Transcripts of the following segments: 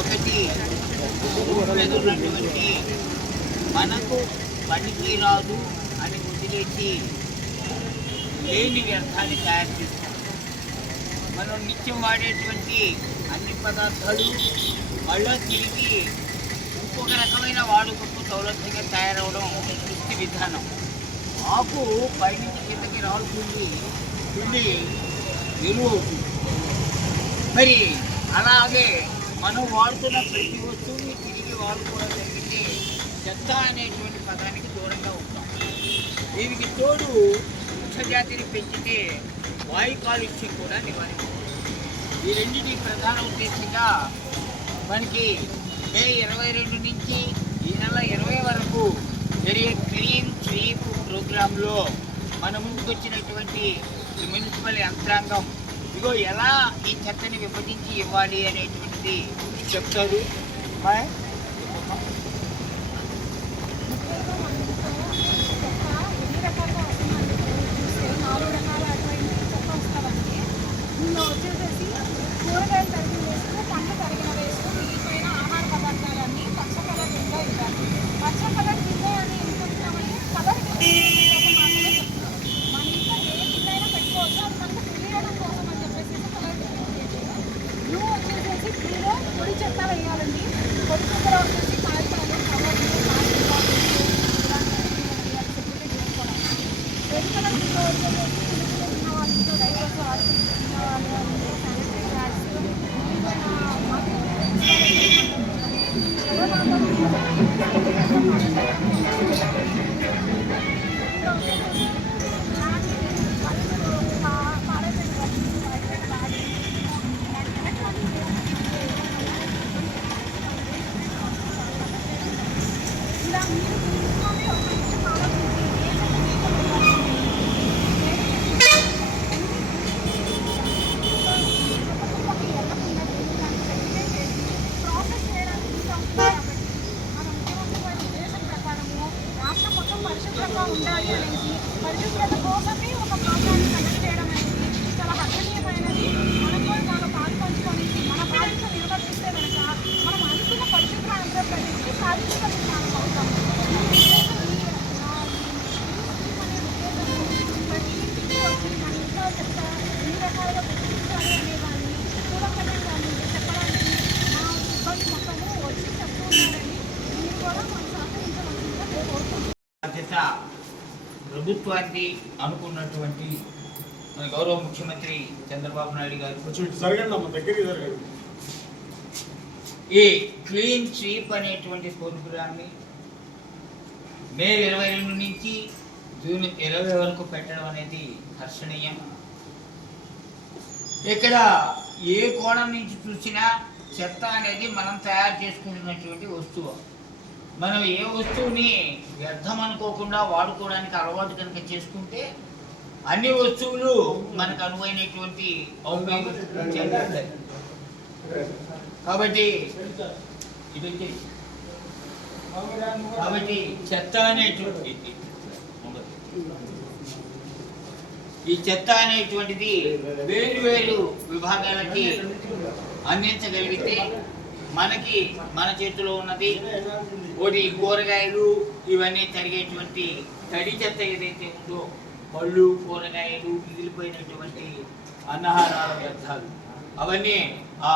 ఒకటి ఉన్నటువంటి మనకు పనికి రాదు అని వదిలేసి లేని వ్యర్థాన్ని తయారు చేస్తాం. మనం నిత్యం వాడేటువంటి అన్ని పదార్థాలు మళ్ళీ తిరిగి ఇంకొక రకమైన వాడుకకు సౌలభ్యంగా తయారవడం సృష్టి విధానం. ఆకు పైనుంచి కిందకి రాలుతుంది, పిండి ఎరువు అవుతుంది. మరి అలాగే మనం వాడుతున్న ప్రతి వస్తువుని తిరిగి వాడుకోవడం జరిగితే చెత్త అనేటువంటి పదానికి దూరంగా ఉంటాం. దీనికి తోడు వృక్షజాతిని పెంచితే వాయు కాలుష్యం కూడా నివారించాలి. ఈ రెండింటి ప్రధాన ఉద్దేశంగా మనకి మే 22 నుంచి ఈ నెల 20 వరకు జరిగే క్లీన్ స్వీప్ ప్రోగ్రాంలో మన ముందుకు వచ్చినటువంటి మున్సిపల్ యంత్రాంగం ఇగో ఎలా ఈ చెత్తని విభజించి ఇవ్వాలి అనేటువంటిది చెప్తారు. కూరగాయలు తరిగిన వేసుకు, పండ్లు తరిగిన వేసుకు, మిగిలిపోయిన ఆహార పదార్థాలన్నీ పచ్చ కలర్ కింద ఇవ్వాలి. పచ్చ కలర్ కింద అని ఎందుకుంటున్నామంటే కలర్ మాత్రమే చెప్తున్నాం. మన ఇంట్లో ఏ కిందైనా పెట్టుకోవచ్చు, అది మనకు తెలియడం కోసం అని చెప్పేసి కలర్ బ్లూ వచ్చేసేసి బ్లూలో పొడి చెత్త వేయాలండి. పొడి చెత్తలో వచ్చేసి కాగితాలు, కవర్లు, రెడ్ కలర్ కింద వచ్చేసేసి ఉన్న వాళ్ళతో డైవర్స్ ఆడుతున్న వాళ్ళు ఉండాలి అనేది పరిశుభ్రత కోసమే ఒక ప్రోగ్రాన్ని కండక్ట్ చేయడం అనేది చాలా హర్షణీయమైనది. మనం కూడా మనం పాలు పంచుకొని మన బాధ్యత నిర్వర్తిస్తే కనుక మనం అనుకున్న పరిశుభ్ర ఆంధ్రప్రదేశ్కి సాధించగలుగుతాం అవుతాం. ప్రతి ఇంటికి వచ్చి మన ఇంట్లో చెత్త ఎన్ని రకాలుగా గుర్తించాలి అనేదాన్ని కూలంకరంగా చెప్పడానికి మా సిబ్బంది మొత్తము వచ్చి చెప్తున్నారని మీరు కూడా మనం సహకరించవలసిందిగా కోరుకుంటున్నాం. ప్రభుత్వాన్ని అనుకున్నటువంటి మన గౌరవ ముఖ్యమంత్రి చంద్రబాబు నాయుడు గారు ఈ క్లీన్ స్వీప్ అనేటువంటి ప్రోగ్రామ్ని మే 22 నుంచి జూన్ 20 వరకు పెట్టడం అనేది హర్షణీయం. ఇక్కడ ఏ కోణం నుంచి చూసినా చెత్త అనేది మనం తయారు చేసుకుంటున్నటువంటి వస్తువు. మనం ఏ వస్తువుని వ్యర్థం అనుకోకుండా వాడుకోవడానికి అలవాటు కనుక చేసుకుంటే అన్ని వస్తువులు మనకు అనువైనటువంటి చెందుతాయి. కాబట్టి చెత్త అనేటువంటిది ఈ చెత్త అనేటువంటిది వేరు వేరు విభాగాలకి అందించగలిగితే మనకి మన చేతిలో ఉన్నది ఒకటి కూరగాయలు ఇవన్నీ తరిగేటువంటి తడి చెత్త ఏదైతే ఉందో పళ్ళు కూరగాయలు మిగిలిపోయినటువంటి అన్నహారాల వ్యర్థాలు అవన్నీ ఆ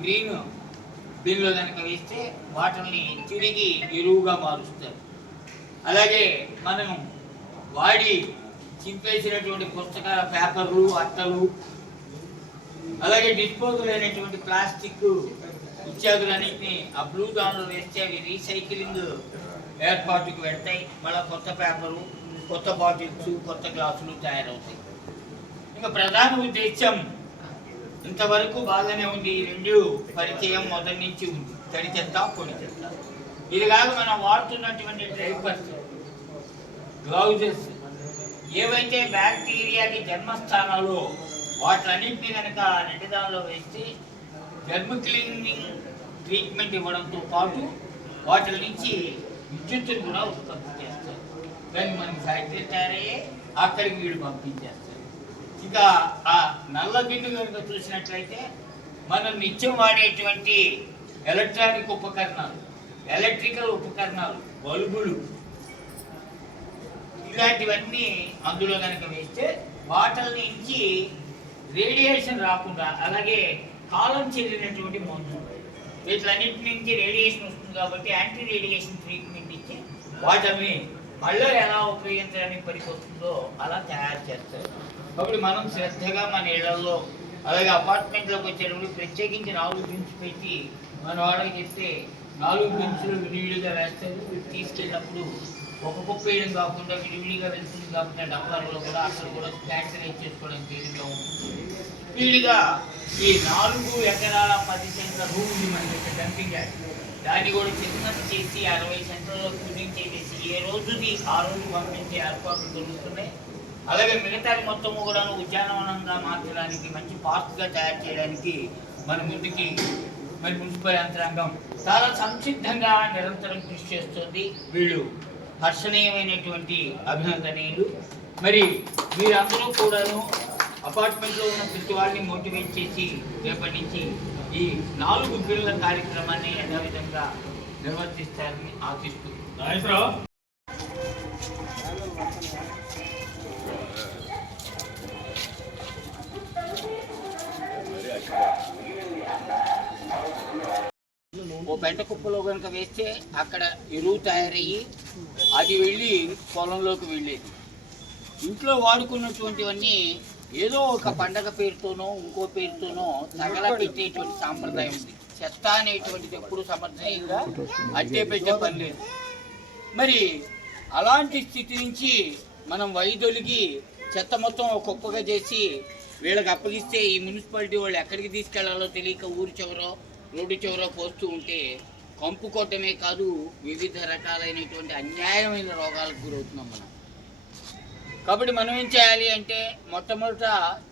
గ్రీన్ బిన్లో కనుక వేస్తే వాటిని తిరిగి ఎరువుగా మారుస్తారు. అలాగే మనం వాడి చింపేసినటువంటి పుస్తకాల పేపర్లు అట్టలు అలాగే డిస్పోజల్ అయినటువంటి ప్లాస్టిక్ ఇత్యాదులన్నింటినీ ఆ బ్లూ దానిలో వేస్తే అవి రీసైక్లింగ్ ఏర్పాటుకు పెడతాయి. మళ్ళీ కొత్త పేపరు కొత్త బాటిల్స్ కొత్త గ్లాసులు తయారవుతాయి. ఇంకా ప్రధాన ఉద్దేశం ఇంతవరకు బాగానే ఉంది. ఈ రెండు పరిచయం మొదటి నుంచి ఉంది, తడి చెత్త పొడి చెత్త. ఇది కాదు మనం వాడుతున్నటువంటి డైపర్స్ గ్లౌజెస్ ఏవైతే బ్యాక్టీరియాకి జన్మస్థానాలు వాటిలన్నింటినీ కనుక నిండుదానిలో వేసి జర్మ్ క్లీనింగ్ ట్రీట్మెంట్ ఇవ్వడంతో పాటు వాటి నుంచి విద్యుత్తును కూడా ఉత్పత్తి చేస్తారు. కానీ మనకి ఫ్యాక్టరీ తయారయ్యే అక్కడికి వీడు పంపించేస్తారు. ఇక ఆ నల్ల బిందు కనుక చూసినట్లయితే మనం నిత్యం వాడేటువంటి ఎలక్ట్రానిక్ ఉపకరణాలు, ఎలక్ట్రికల్ ఉపకరణాలు, బల్బులు ఇలాంటివన్నీ అందులో కనుక వేస్తే వాటర్ నుంచి రేడియేషన్ రాకుండా, అలాగే కాలం చెల్లినటువంటి మందు, వీటిలన్నింటి నుంచి రేడియేషన్ వస్తుంది కాబట్టి యాంటీ రేడియేషన్ ట్రీట్మెంట్ ఇచ్చి వాటిని మళ్ళీ ఎలా ఉపయోగించడానికి పనికొస్తుందో అలా తయారు చేస్తారు. కాబట్టి మనం శ్రద్ధగా మన ఇళ్లలో అలాగే అపార్ట్మెంట్లోకి వచ్చేటప్పుడు ప్రత్యేకించి 4 బిన్స్ పెట్టి మన వాళ్ళకి చెప్తే 4 బిన్స్లు విడివిడిగా వేస్తారు. తీసుకెళ్ళినప్పుడు ఒక కుప్ప వేయడం కాకుండా విడివిడిగా వెళ్తుంది కాబట్టి డబ్బాలలో కూడా అక్కడ కూడా క్యాన్సిలేట్ చేసుకోవడానికి తేలిగ్గా ఉంటుంది. విడిగా ఈ 4 ఎకరాల 10 సెంట్ల భూమిని మనకి డంపింగ్ యార్డ్, దాన్ని కూడా చిన్నది చేసి 60 సెంట్లలో క్లీనింగ్ చేసేసి ఏ రోజుది ఆ రోజు పంపించే ఏర్పాట్లు జరుగుతున్నాయి. అలాగే మిగతాది మొత్తము కూడా ఉద్యానవనంగా మార్చడానికి, మంచి పార్క్గా తయారు చేయడానికి మన ముందుకి మరి మున్సిపల్ యంత్రాంగం చాలా సంసిద్ధంగా నిరంతరం కృషి చేస్తుంది. వీళ్ళు హర్షణీయమైనటువంటి అభినందనీయులు. మరి మీరందరూ కూడాను అపార్ట్మెంట్లో ఉన్న ప్రతి వారిని మోటివేట్ చేసి రేపటి నుంచి ఈ 4 బిల్లుల కార్యక్రమాన్ని యథావిధంగా నిర్వర్తిస్తారని ఆశిస్తూ ఓ పెంట కుప్పలో కనుక వేస్తే అక్కడ ఎరువు తయారయ్యి అది వెళ్ళి పొలంలోకి వెళ్ళేది. ఇంట్లో వాడుకున్నటువంటివన్నీ ఏదో ఒక పండగ పేరుతోనో ఇంకో పేరుతోనో తగలపెట్టేటువంటి సాంప్రదాయం ఉంది. చెత్త అనేటువంటిది ఎప్పుడు సమర్థంగా అట్టే పెట్టే పని లేదు. మరి అలాంటి స్థితి నుంచి మనం వైదొలిగి చెత్త మొత్తం ఒక కుప్పగా చేసి వీళ్ళకి అప్పగిస్తే ఈ మున్సిపాలిటీ వాళ్ళు ఎక్కడికి తీసుకెళ్లాలో తెలియక ఊరి చివరో రోడ్డు చివరో పోస్తూ ఉంటే కంపు కొట్టమే కాదు, వివిధ రకాలైనటువంటి అన్యాయమైన రోగాలకు గురవుతున్నాం మనం. కాబట్టి మనం ఏం చేయాలి అంటే మొట్టమొదట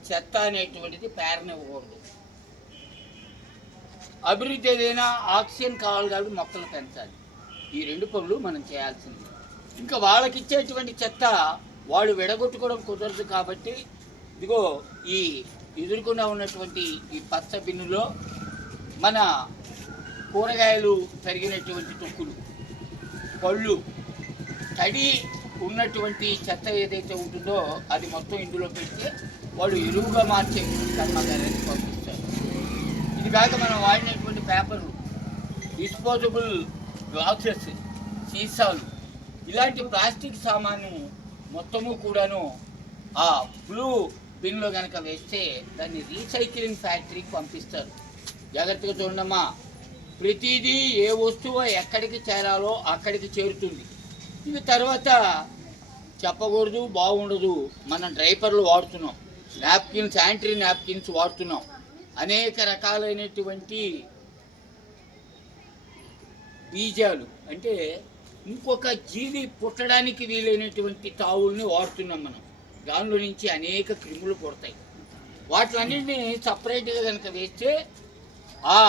చెత్త అనేటువంటిది పేరనివ్వకూడదు. అభివృద్ధి ఏదైనా ఆక్సిజన్ కావాలి కాబట్టి మొక్కలు పెంచాలి. ఈ 2 పనులు మనం చేయాల్సింది. ఇంకా వాళ్ళకి ఇచ్చేటువంటి చెత్త వాళ్ళు విడగొట్టుకోవడం కుదరదు కాబట్టి ఇదిగో ఈ ఎదుర్కొన్నా ఉన్నటువంటి ఈ పచ్చ బిన్నులో మన కూరగాయలు తరిగినటువంటి తొక్కులు, పళ్ళు, తడి ఉన్నటువంటి చెత్త ఏదైతే ఉంటుందో అది మొత్తం ఇందులో పెడితే వాళ్ళు ఎరువుగా మార్చే కర్మాగారాన్ని పంపిస్తారు. ఇది కాక మనం వాడినటువంటి పేపర్లు, డిస్పోజబుల్ గ్లాసెస్, సీసాలు, ఇలాంటి ప్లాస్టిక్ సామాను మొత్తము కూడాను ఆ బ్లూ బిన్లో కనుక వేస్తే దాన్ని రీసైక్లింగ్ ఫ్యాక్టరీకి పంపిస్తారు. జాగ్రత్తగా చూడమ్మా, ప్రతిదీ ఏ వస్తువు ఎక్కడికి చేరాలో అక్కడికి చేరుతుంది. ఇది తర్వాత చెప్పకూడదు, బాగుండదు. మనం డ్రైపర్లు వాడుతున్నాం, నాప్కిన్స్, శానిటరీ నాప్కిన్స్ వాడుతున్నాం, అనేక రకాలైనటువంటి బీజాలు అంటే ఇంకొక జీవి పుట్టడానికి వీలైనటువంటి తావుల్ని వాడుతున్నాం మనం. దానిలో నుంచి అనేక క్రిములు పుడతాయి. వాటిలన్నింటినీ సపరేట్గా కనుక వేస్తే ఆ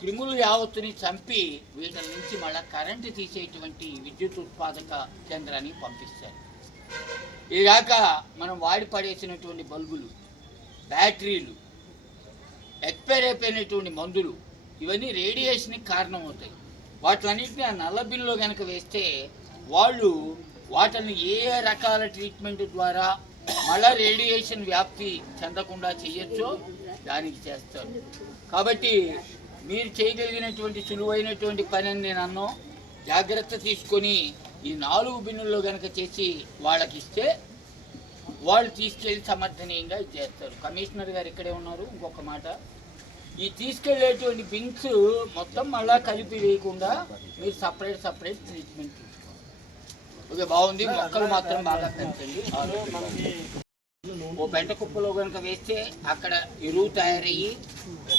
క్రిములు యావత్తుని చంపి వీటి నుంచి మళ్ళీ కరెంటు తీసేటువంటి విద్యుత్ ఉత్పాదక కేంద్రానికి పంపిస్తారు. ఇదిగాక మనం వాడి పడేసినటువంటి బల్బులు, బ్యాటరీలు, ఎక్స్పైర్ అయిపోయినటువంటి మందులు, ఇవన్నీ రేడియేషన్కి కారణమవుతాయి. వాటిలన్నింటినీ ఆ నల్ల బిన్లో కనుక వేస్తే వాళ్ళు వాటిని ఏ రకాల ట్రీట్మెంట్ ద్వారా మళ్ళా రేడియేషన్ వ్యాప్తి చెందకుండా చేయొచ్చో దానికి చేస్తారు. కాబట్టి మీరు చేయగలిగినటువంటి సులువైనటువంటి పని అని నేను అన్నా, జాగ్రత్త తీసుకొని ఈ 4 బిన్నుల్లో కనుక చేసి వాళ్ళకి ఇస్తే వాళ్ళు తీసుకెళ్ళి సమర్థనీయంగా చేస్తారు. కమిషనర్ గారు ఇక్కడే ఉన్నారు. ఇంకొక మాట, ఈ తీసుకెళ్లేటువంటి బిన్స్ మొత్తం మళ్ళా కలిపి వేయకుండా మీరు సపరేట్ ట్రీట్మెంట్. ఓకే, బాగుంది. మొక్కలు మాత్రం బాగా పెంచండి. ఓ పెంట కుప్పలో కనుక వేస్తే అక్కడ ఎరువు తయారయ్యి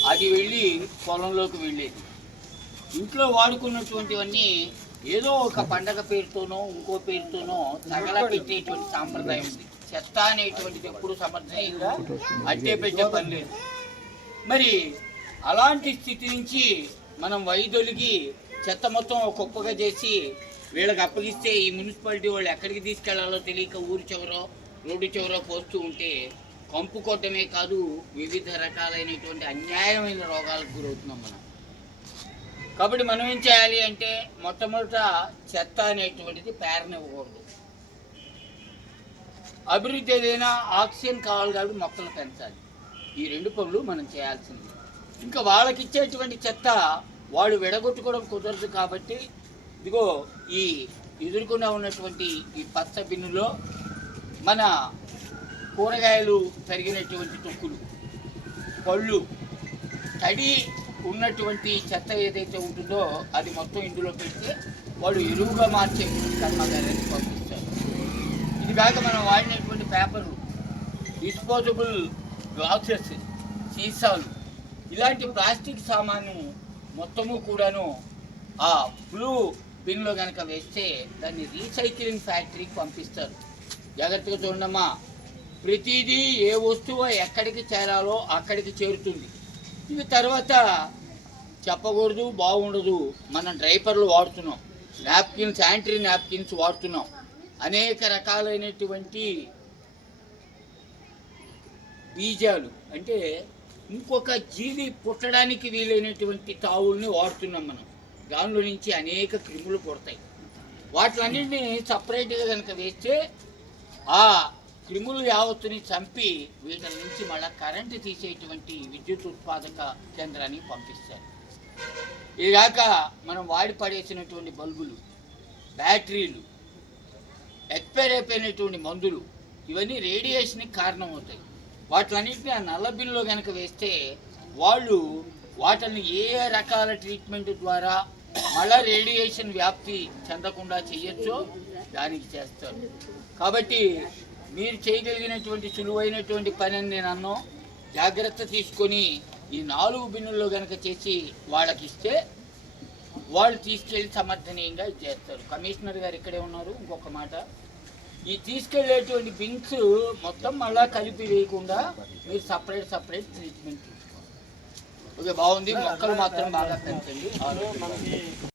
అది వెళ్ళి పొలంలోకి వెళ్ళేది. ఇంట్లో వాడుకున్నటువంటివన్నీ ఏదో ఒక పండగ పేరుతోనో ఇంకో పేరుతోనో తగలపెట్టేటువంటి సాంప్రదాయం ఉంది. చెత్త అనేటువంటిది ఎప్పుడు సమర్థంగా అట్టే పెట్టే పని లేదు. మరి అలాంటి స్థితి నుంచి మనం వైదొలిగి చెత్త మొత్తం ఒక కుప్పగా చేసి వీళ్ళకి అప్పగిస్తే ఈ మున్సిపాలిటీ వాళ్ళు ఎక్కడికి తీసుకెళ్లాలో తెలియక ఊరి చివరో రోడ్డు చివరో పోస్తూ ఉంటే కంపు కొట్టమే కాదు వివిధ రకాలైనటువంటి అన్యాయమైన రోగాలకు గురవుతున్నాం మనం. కాబట్టి మనం ఏం చేయాలి అంటే మొట్టమొదట చెత్త అనేటువంటిది పేరనివ్వకూడదు. అభివృద్ధి ఏదైనా ఆక్సిజన్ కావాలి కాబట్టి మొక్కలు పెంచాలి. ఈ 2 పనులు మనం చేయాల్సింది. ఇంకా వాళ్ళకి ఇచ్చేటువంటి చెత్త వాళ్ళు విడగొట్టుకోవడం కుదరదు కాబట్టి ఇదిగో ఈ ఎదుర్కొన్నా ఉన్నటువంటి ఈ పచ్చ బిన్నులో మన కూరగాయలు తరిగినటువంటి తొక్కులు, పళ్ళు, తడి ఉన్నటువంటి చెత్త ఏదైతే ఉంటుందో అది మొత్తం ఇందులో పెడితే వాళ్ళు ఎరువుగా మార్చే కర్మాగారానికి పంపిస్తారు. ఇది కాక మనం వాడినటువంటి పేపర్లు, డిస్పోజబుల్ గ్లాసెస్, సీసాలు, ఇలాంటి ప్లాస్టిక్ సామాను మొత్తము కూడాను ఆ బ్లూ బిన్లో కనుక వేస్తే దాన్ని రీసైక్లింగ్ ఫ్యాక్టరీకి పంపిస్తారు. జాగ్రత్తగా చూడమ్మా, ప్రతిదీ ఏ వస్తువు ఎక్కడికి చేరాలో అక్కడికి చేరుతుంది. ఇది తర్వాత చెప్పకూడదు, బాగుండదు. మనం డ్రైపర్లు వాడుతున్నాం, నాప్కిన్స్, శానిటరీ నాప్కిన్స్ వాడుతున్నాం, అనేక రకాలైనటువంటి బీజాలు అంటే ఇంకొక జీవి పుట్టడానికి వీలైనటువంటి తావుల్ని వాడుతున్నాం మనం. దానిలో నుంచి అనేక క్రిములు పుడతాయి. వాటిలన్నింటినీ సపరేట్గా కనుక వేస్తే ఆ క్రిములు యావత్తుని చంపి వీటి నుంచి మళ్ళీ కరెంటు తీసేటువంటి విద్యుత్ ఉత్పాదక కేంద్రానికి పంపిస్తారు. ఇదిగాక మనం వాడి పడేసినటువంటి బల్బులు, బ్యాటరీలు, ఎక్స్పైర్ అయిపోయినటువంటి మందులు, ఇవన్నీ రేడియేషన్కి కారణం అవుతాయి. వాటిలన్నింటినీ ఆ నల్ల బిన్లో కనుక వేస్తే వాళ్ళు వాటిని ఏ రకాల ట్రీట్మెంట్ ద్వారా మళ్ళా రేడియేషన్ వ్యాప్తి చెందకుండా చేయొచ్చో దానికి చేస్తారు. కాబట్టి మీరు చేయగలిగినటువంటి సులువైనటువంటి పని అని నేను అన్నాం. జాగ్రత్త తీసుకొని ఈ 4 బిన్నుల్లో కనుక చేసి వాళ్ళకి ఇస్తే వాళ్ళు తీసుకెళ్ళి సమర్థనీయంగా చేస్తారు. కమిషనర్ గారు ఇక్కడే ఉన్నారు. ఇంకొక మాట, ఈ తీసుకెళ్ళేటువంటి బిన్స్ మొత్తం మళ్ళా కలిపి వేయకుండా మీరు సపరేట్ ట్రీట్మెంట్ తీసుకోవాలి. ఓకే, బాగుంది. మొక్కలు మాత్రం బాగా పెంచండి.